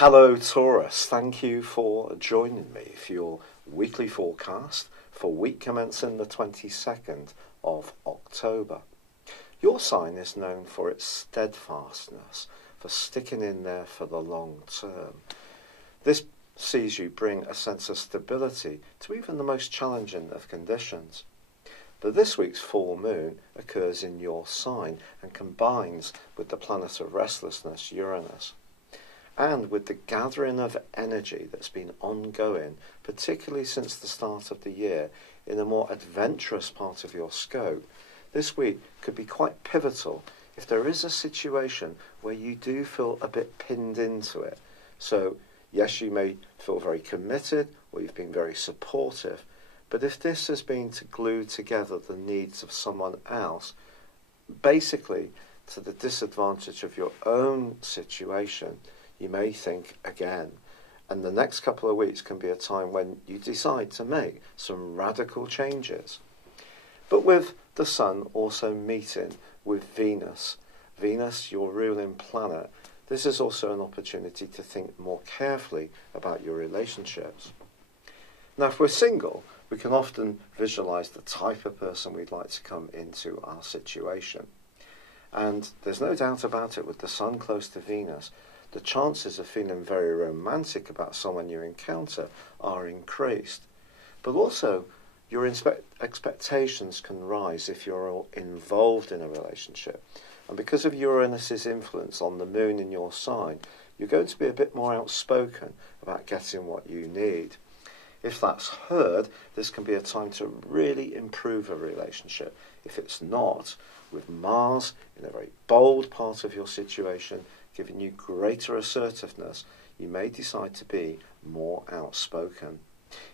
Hello Taurus, thank you for joining me for your weekly forecast for week commencing the 22nd of October. Your sign is known for its steadfastness, for sticking in there for the long term. This sees you bring a sense of stability to even the most challenging of conditions. But this week's full moon occurs in your sign and combines with the planet of restlessness, Uranus. And with the gathering of energy that's been ongoing, particularly since the start of the year, in a more adventurous part of your scope, this week could be quite pivotal if there is a situation where you do feel a bit pinned into it. So, yes, you may feel very committed or you've been very supportive, but if this has been to glue together the needs of someone else, basically to the disadvantage of your own situation, you may think again. And the next couple of weeks can be a time when you decide to make some radical changes. But with the Sun also meeting with Venus, your ruling planet, this is also an opportunity to think more carefully about your relationships. Now, if we're single, we can often visualize the type of person we'd like to come into our situation. And there's no doubt about it, with the Sun close to Venus, the chances of feeling very romantic about someone you encounter are increased. But also, your expectations can rise if you're all involved in a relationship. And because of Uranus's influence on the moon in your sign, you're going to be a bit more outspoken about getting what you need. If that's heard, this can be a time to really improve a relationship. If it's not, with Mars in a very bold part of your situation, giving you greater assertiveness, you may decide to be more outspoken.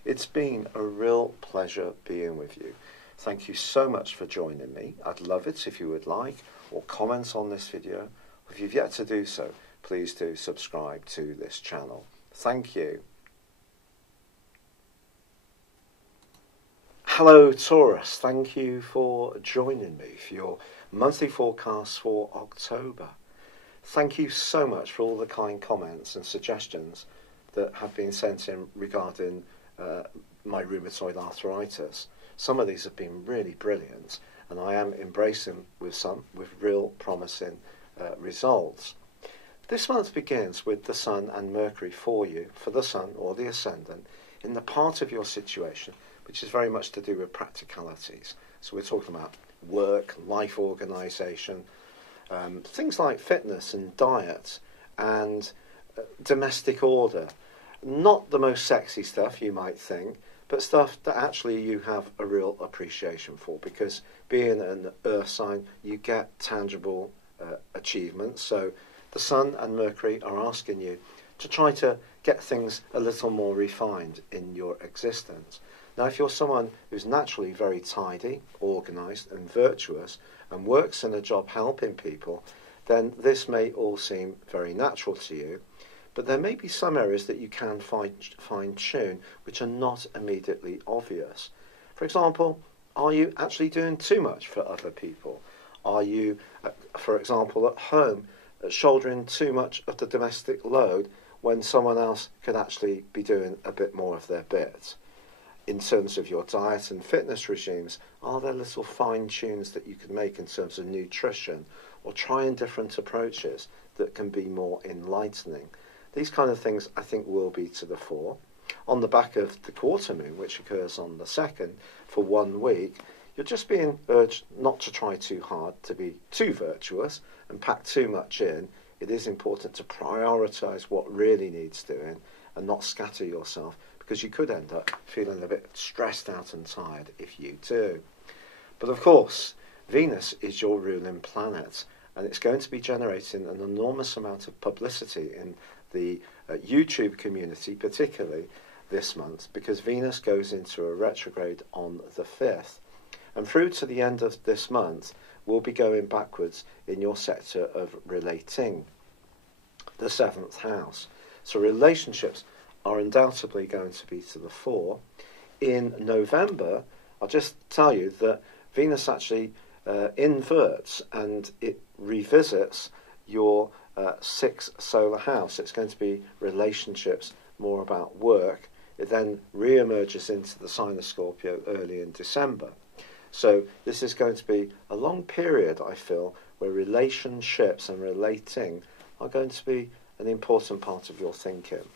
It's been a real pleasure being with you. Thank you so much for joining me. I'd love it if you would like or comment on this video. If you've yet to do so, please do subscribe to this channel. Thank you. Hello Taurus, thank you for joining me for your monthly forecast for October. Thank you so much for all the kind comments and suggestions that have been sent in regarding my rheumatoid arthritis. Some of these have been really brilliant, and I am embracing with some with real promising results. This month begins with the Sun and Mercury for you, for the Sun or the Ascendant, in the part of your situation which is very much to do with practicalities. So we're talking about work, life organisation, things like fitness and diet and domestic order. Not the most sexy stuff you might think, but stuff that actually you have a real appreciation for, because being an earth sign, you get tangible achievements. So the Sun and Mercury are asking you to try to get things a little more refined in your existence. Now, if you're someone who's naturally very tidy, organised and virtuous and works in a job helping people, then this may all seem very natural to you. But there may be some areas that you can fine-tune which are not immediately obvious. For example, are you actually doing too much for other people? Are you, for example, at home shouldering too much of the domestic load when someone else could actually be doing a bit more of their bit? In terms of your diet and fitness regimes, are there little fine-tunes that you could make in terms of nutrition, or trying different approaches that can be more enlightening? These kind of things, I think, will be to the fore. On the back of the quarter moon, which occurs on the 2nd for 1 week, you're just being urged not to try too hard, to be too virtuous and pack too much in. It is important to prioritise what really needs doing and not scatter yourself, because you could end up feeling a bit stressed out and tired if you do. But of course, Venus is your ruling planet, and it's going to be generating an enormous amount of publicity in the YouTube community, particularly this month, because Venus goes into a retrograde on the 5th. And through to the end of this month, we'll be going backwards in your sector of relating, the 7th house. So relationships are undoubtedly going to be to the fore. In November, I'll just tell you that Venus actually inverts and it revisits your 6th solar house. It's going to be relationships, more about work. It then re-emerges into the sign of Scorpio early in December. So this is going to be a long period, I feel, where relationships and relating are going to be an important part of your thinking.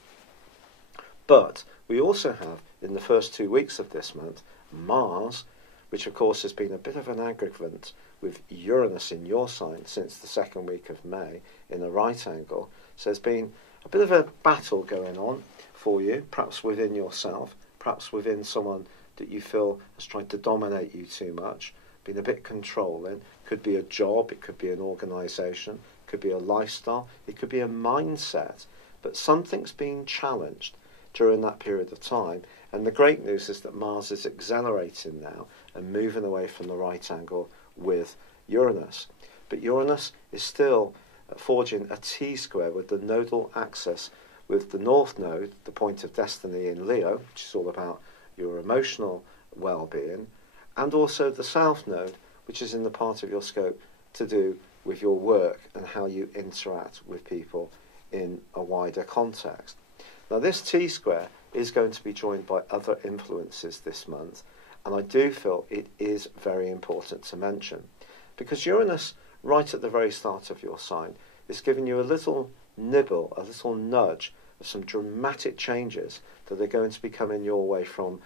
But we also have, in the first 2 weeks of this month, Mars, which of course has been a bit of an aggravant with Uranus in your sign since the second week of May in a right angle. So there's been a bit of a battle going on for you, perhaps within yourself, perhaps within someone that you feel has tried to dominate you too much, been a bit controlling. Could be a job, it could be an organisation, it could be a lifestyle, it could be a mindset, but something's being challenged during that period of time. And the great news is that Mars is accelerating now and moving away from the right angle with Uranus. But Uranus is still forging a T-square with the nodal axis with the North Node, the point of destiny in Leo, which is all about your emotional well-being, and also the South Node, which is in the part of your scope to do with your work and how you interact with people in a wider context. Now, this T-square is going to be joined by other influences this month, and I do feel it is very important to mention, because Uranus, right at the very start of your sign, is giving you a little nibble, a little nudge of some dramatic changes that are going to be coming your way from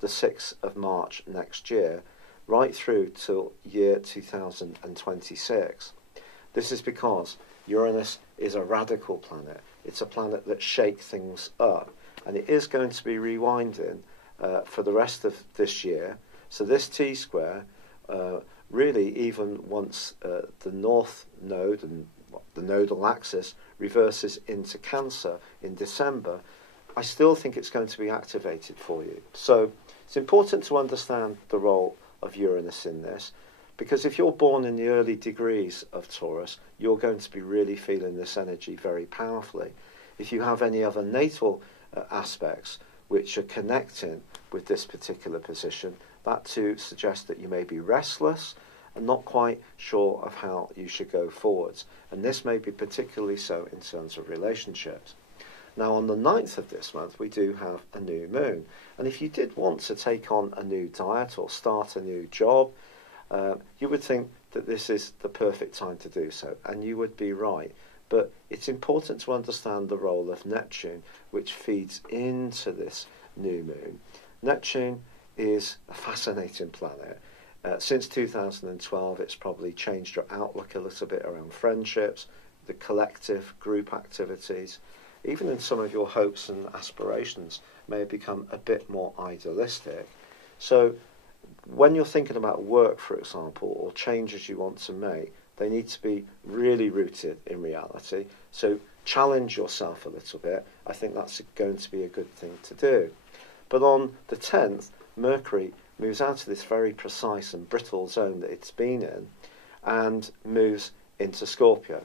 the 6th of March next year, right through till year 2026. This is because Uranus is a radical planet. It's a planet that shakes things up, and it is going to be rewinding for the rest of this year. So this T-square, really, even once the North Node and the nodal axis reverses into Cancer in December, I still think it's going to be activated for you. So it's important to understand the role of Uranus in this, because if you're born in the early degrees of Taurus, you're going to be really feeling this energy very powerfully. If you have any other natal aspects which are connecting with this particular position, that too suggests that you may be restless and not quite sure of how you should go forwards. And this may be particularly so in terms of relationships. Now, on the 9th of this month, we do have a new moon. And if you did want to take on a new diet or start a new job, you would think that this is the perfect time to do so. And you would be right. But it's important to understand the role of Neptune, which feeds into this new moon. Neptune is a fascinating planet. Since 2012, it's probably changed your outlook a little bit around friendships, the collective group activities. Even in some of your hopes and aspirations may have become a bit more idealistic. So when you're thinking about work, for example, or changes you want to make, they need to be really rooted in reality. So challenge yourself a little bit. I think that's going to be a good thing to do. But on the 10th, Mercury moves out of this very precise and brittle zone that it's been in and moves into Scorpio.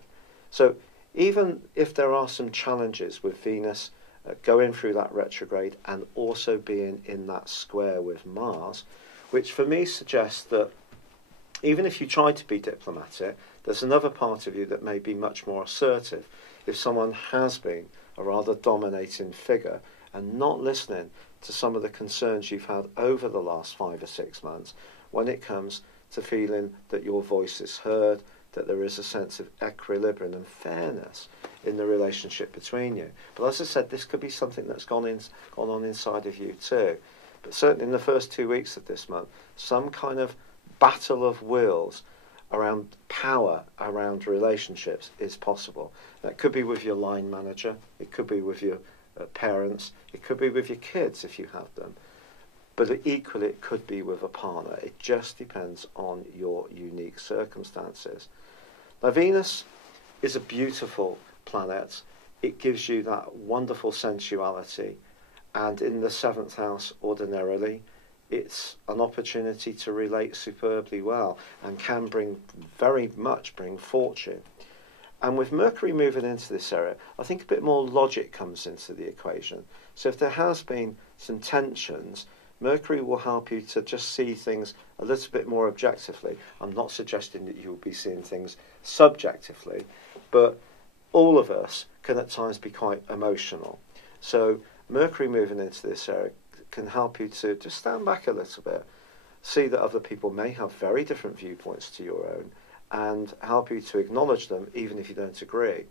So even if there are some challenges with Venus going through that retrograde and also being in that square with Mars, which for me suggests that even if you try to be diplomatic, there's another part of you that may be much more assertive if someone has been a rather dominating figure and not listening to some of the concerns you've had over the last 5 or 6 months when it comes to feeling that your voice is heard, that there is a sense of equilibrium and fairness in the relationship between you. But as I said, this could be something that's gone on inside of you too. But certainly in the first 2 weeks of this month, some kind of battle of wills around power, around relationships is possible. That could be with your line manager, it could be with your parents, it could be with your kids if you have them. But equally, it could be with a partner. It just depends on your unique circumstances. Now, Venus is a beautiful planet. It gives you that wonderful sensuality. And in the 7th house, ordinarily, it's an opportunity to relate superbly well and can very much bring fortune. And with Mercury moving into this area, I think a bit more logic comes into the equation. So if there has been some tensions, Mercury will help you to just see things a little bit more objectively. I'm not suggesting that you will be seeing things subjectively, but all of us can at times be quite emotional. So Mercury moving into this area can help you to just stand back a little bit, see that other people may have very different viewpoints to your own, and help you to acknowledge them even if you don't agree.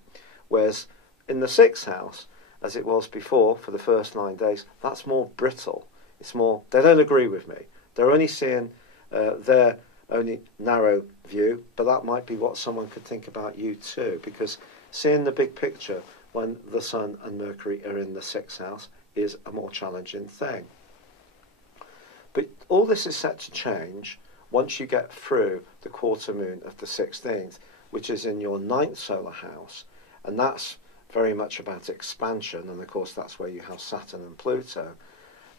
Whereas in the sixth house, as it was before for the first 9 days, that's more brittle. It's more, they don't agree with me. They're only seeing their only narrow view, but that might be what someone could think about you too, because seeing the big picture when the Sun and Mercury are in the sixth house is a more challenging thing. But all this is set to change once you get through the quarter moon of the 16th, which is in your ninth solar house, and that's very much about expansion, and of course that's where you have Saturn and Pluto.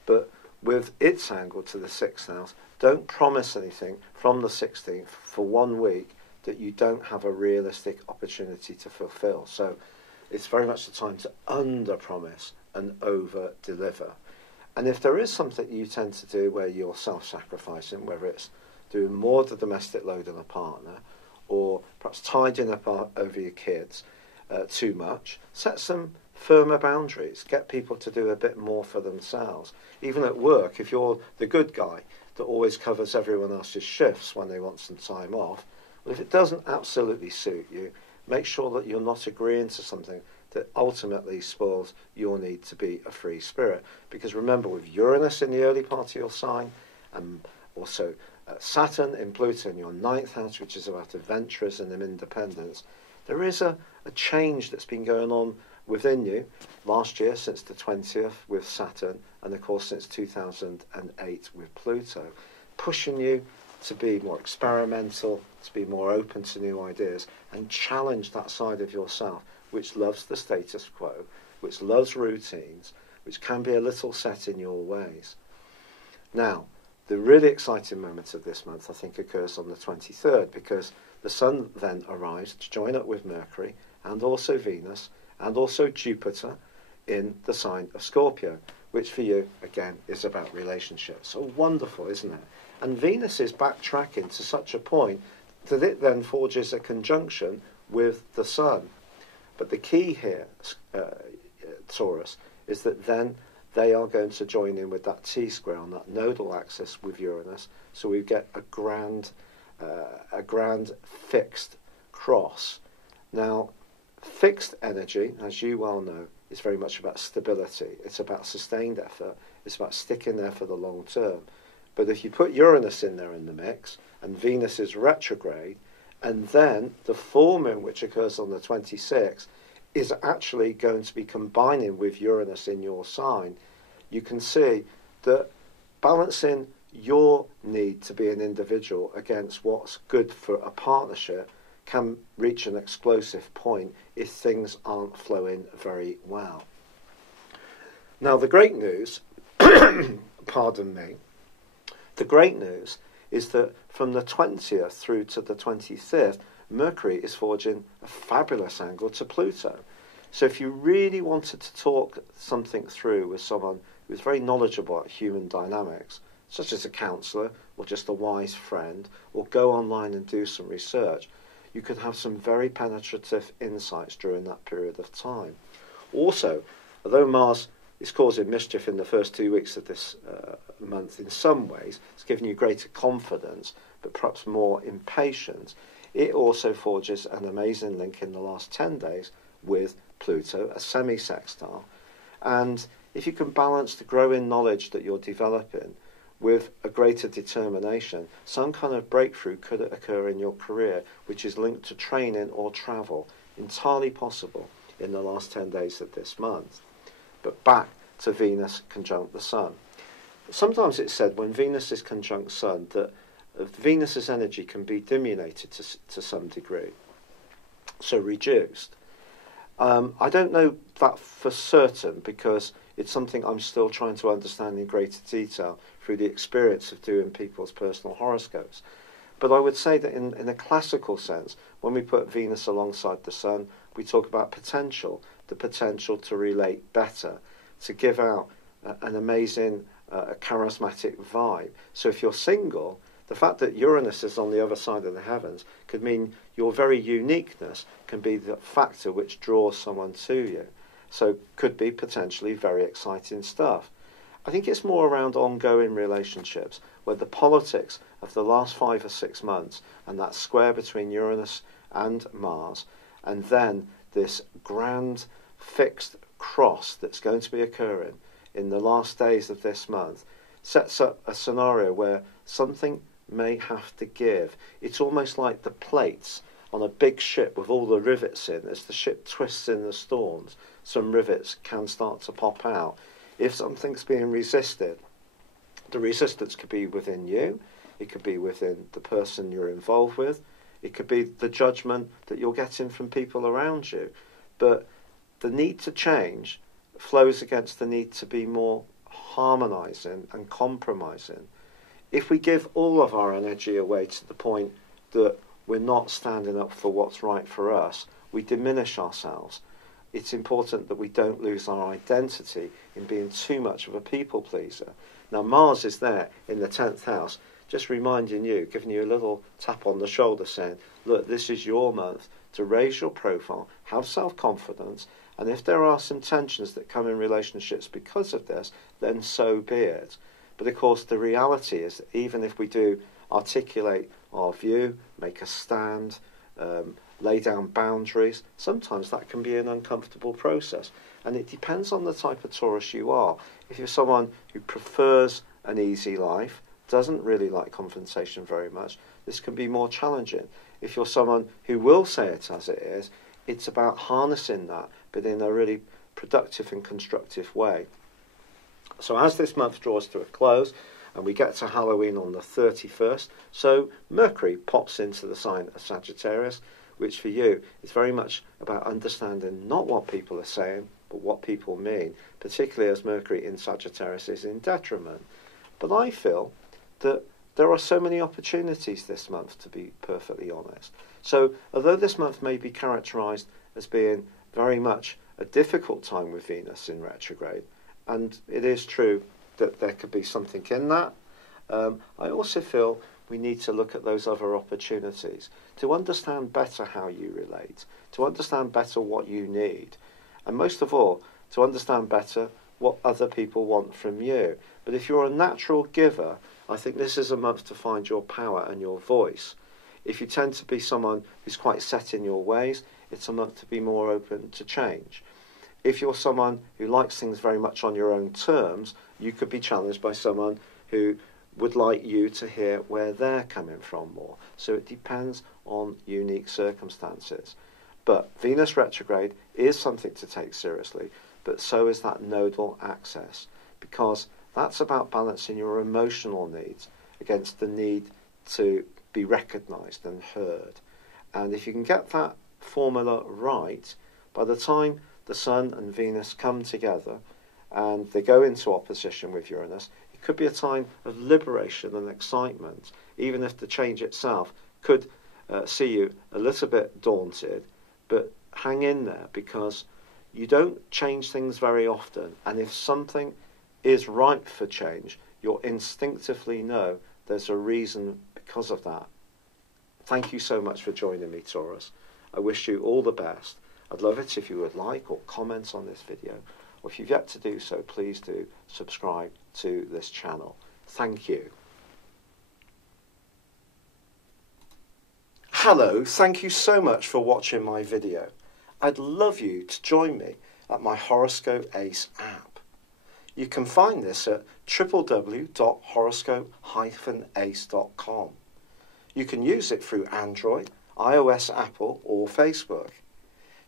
But with its angle to the sixth house, don't promise anything from the 16th for 1 week that you don't have a realistic opportunity to fulfill. So it's very much the time to under-promise and over-deliver. And if there is something you tend to do where you're self-sacrificing, whether it's doing more of the domestic load on a partner, or perhaps tidying up over your kids too much, set some firmer boundaries. Get people to do a bit more for themselves. Even at work, if you're the good guy that always covers everyone else's shifts when they want some time off, well, if it doesn't absolutely suit you, make sure that you're not agreeing to something that ultimately spoils your need to be a free spirit. Because remember, with Uranus in the early part of your sign, and also Saturn in Pluto in your ninth house, which is about adventurism and independence, there is a change that's been going on within you last year since the 20th with Saturn, and of course since 2008 with Pluto, pushing you to be more experimental, to be more open to new ideas, and challenge that side of yourself which loves the status quo, which loves routines, which can be a little set in your ways. Now, the really exciting moment of this month, I think, occurs on the 23rd, because the Sun then arrives to join up with Mercury and also Venus and also Jupiter in the sign of Scorpio, which for you, again, is about relationships. So wonderful, isn't it? And Venus is backtracking to such a point that it then forges a conjunction with the Sun. But the key here, Taurus, is that then they are going to join in with that T-square on that nodal axis with Uranus, so we get a grand fixed cross. Now, fixed energy, as you well know, is very much about stability. It's about sustained effort. It's about sticking there for the long term. But if you put Uranus in there in the mix, and Venus is retrograde, and then the full moon, which occurs on the 26th, is actually going to be combining with Uranus in your sign, you can see that balancing your need to be an individual against what's good for a partnership can reach an explosive point if things aren't flowing very well. Now, the great news, pardon me, the great news is that from the 20th through to the 25th, Mercury is forging a fabulous angle to Pluto. So if you really wanted to talk something through with someone who's very knowledgeable about human dynamics, such as a counsellor or just a wise friend, or go online and do some research, you could have some very penetrative insights during that period of time. Also, although Mars is causing mischief in the first 2 weeks of this month in some ways, it's giving you greater confidence, but perhaps more impatience, it also forges an amazing link in the last 10 days with Pluto, a semi-sextile. And if you can balance the growing knowledge that you're developing with a greater determination, some kind of breakthrough could occur in your career, which is linked to training or travel, entirely possible in the last 10 days of this month. But back to Venus conjunct the Sun. Sometimes it's said when Venus is conjunct Sun that Venus's energy can be diminuted to some degree, so reduced. I don't know that for certain, because it's something I'm still trying to understand in greater detail through the experience of doing people's personal horoscopes. But I would say that in a classical sense, when we put Venus alongside the Sun, we talk about potential, the potential to relate better, to give out an amazing, charismatic vibe. So if you're single, The fact that Uranus is on the other side of the heavens could mean your very uniqueness can be the factor which draws someone to you. So could be potentially very exciting stuff. I think it's more around ongoing relationships, where the politics of the last 5 or 6 months and that square between Uranus and Mars, and then this grand fixed cross that's going to be occurring in the last days of this month, sets up a scenario where something may have to give. It's almost like the plates on a big ship with all the rivets in. As the ship twists in the storms, some rivets can start to pop out. If something's being resisted, the resistance could be within you, it could be within the person you're involved with, it could be the judgment that you're getting from people around you. But the need to change flows against the need to be more harmonising and compromising. If we give all of our energy away to the point that we're not standing up for what's right for us, we diminish ourselves. It's important that we don't lose our identity in being too much of a people pleaser. Now, Mars is there in the 10th house, just reminding you, giving you a little tap on the shoulder saying, look, this is your month to raise your profile, have self-confidence, and if there are some tensions that come in relationships because of this, then so be it. But of course, the reality is that even if we do articulate our view, make a stand, lay down boundaries, sometimes that can be an uncomfortable process. And it depends on the type of Taurus you are. If you're someone who prefers an easy life, doesn't really like confrontation very much, this can be more challenging. If you're someone who will say it as it is, it's about harnessing that, but in a really productive and constructive way. So as this month draws to a close, and we get to Halloween on the 31st, so Mercury pops into the sign of Sagittarius, which for you is very much about understanding not what people are saying, but what people mean, particularly as Mercury in Sagittarius is in detriment. But I feel that there are so many opportunities this month, to be perfectly honest. So although this month may be characterised as being very much a difficult time with Venus in retrograde, and it is true that there could be something in that, I also feel we need to look at those other opportunities to understand better how you relate, to understand better what you need, and most of all, to understand better what other people want from you. But if you're a natural giver, I think this is a month to find your power and your voice. If you tend to be someone who's quite set in your ways, it's a month to be more open to change. If you're someone who likes things very much on your own terms, you could be challenged by someone who would like you to hear where they're coming from more. So it depends on unique circumstances. But Venus retrograde is something to take seriously, but so is that nodal axis, because that's about balancing your emotional needs against the need to be recognised and heard. And if you can get that formula right, by the time the Sun and Venus come together and they go into opposition with Uranus, it could be a time of liberation and excitement, even if the change itself could see you a little bit daunted. But hang in there, because you don't change things very often, and if something is ripe for change, you'll instinctively know there's a reason because of that. Thank you so much for joining me, Taurus. I wish you all the best. I'd love it if you would like or comment on this video, or if you've yet to do so, please do subscribe to this channel. Thank you. Hello, thank you so much for watching my video. I'd love you to join me at my Horoscope Ace app. You can find this at www.horoscope-ace.com. You can use it through Android, iOS, Apple or Facebook.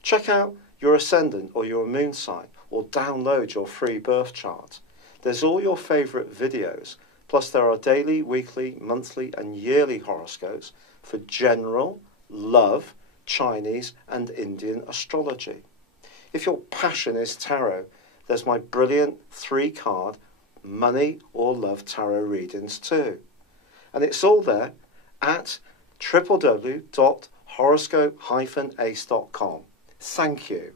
Check out your ascendant or your moon sign, or download your free birth chart. There's all your favourite videos, plus there are daily, weekly, monthly and yearly horoscopes for general, love, Chinese and Indian astrology. If your passion is tarot, there's my brilliant 3-card money or love tarot readings too. And it's all there at www.horoscope-ace.com. Thank you.